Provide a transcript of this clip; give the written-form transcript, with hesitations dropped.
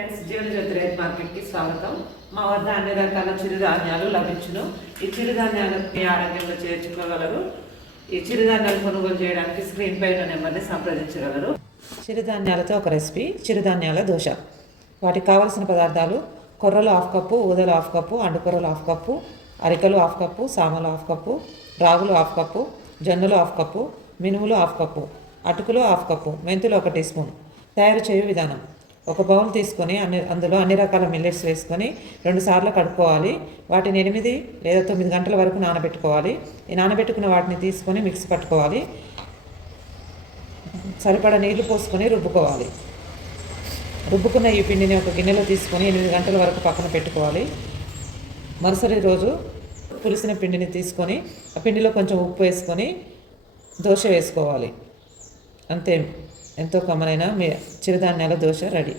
Friends, జీవనజ్యోతి రైతు మార్కెట్కి స్వాగతం. మా వద్ద అన్ని రకాల చిరుధాన్యాలు లభించును. ఈ చిరుధాన్యాలను మీ ఆరోగ్యంలో చేర్చుకోగలరు. ఈ చిరుధాన్యాలు కొనుగోలు చేయడానికి స్క్రీన్ పై ఉన్న నెంబర్ని సంప్రదించగలరు. చిరుధాన్యాలతో ఒక రెసిపీ, చిరుధాన్యాల దోశ. వాటికి కావలసిన పదార్థాలు: కొర్రలు 1/2 కప్పు, ఊదలు 1/2 కప్పు, అండుకొర్రలు 1/2 కప్పు, అరికలు 1/2 కప్పు, సామలు 1/2 కప్పు, రాగులు 1/2 కప్పు, జొన్నలు 1/2 కప్పు, మినుములు 1/2 కప్పు, అటుకులు 1/2 కప్పు, మెంతులు 1 టీ స్పూన్. తయారు చేయు విధానం: ఒక బౌల్ తీసుకొని అందులో అన్ని రకాల మిల్లెట్స్ వేసుకొని 2 సార్లు కడుక్కోవాలి. వాటిని 8 లేదా 9 గంటల వరకు నానబెట్టుకోవాలి. ఈ నానబెట్టుకున్న వాటిని తీసుకొని మిక్సీ పట్టుకోవాలి. సరిపడా నీళ్లు పోసుకొని రుబ్బుకోవాలి. రుబ్బుకున్న ఈ పిండిని ఒక గిన్నెలో తీసుకొని 8 గంటల వరకు పక్కన పెట్టుకోవాలి. మరుసటి రోజు పులిసిన పిండిని తీసుకొని ఆ పిండిలో కొంచెం ఉప్పు వేసుకొని దోశ వేసుకోవాలి. అంతే, ఎంతో కమ్మనైన మీ చిరుధాన్యాల దోశ రెడీ.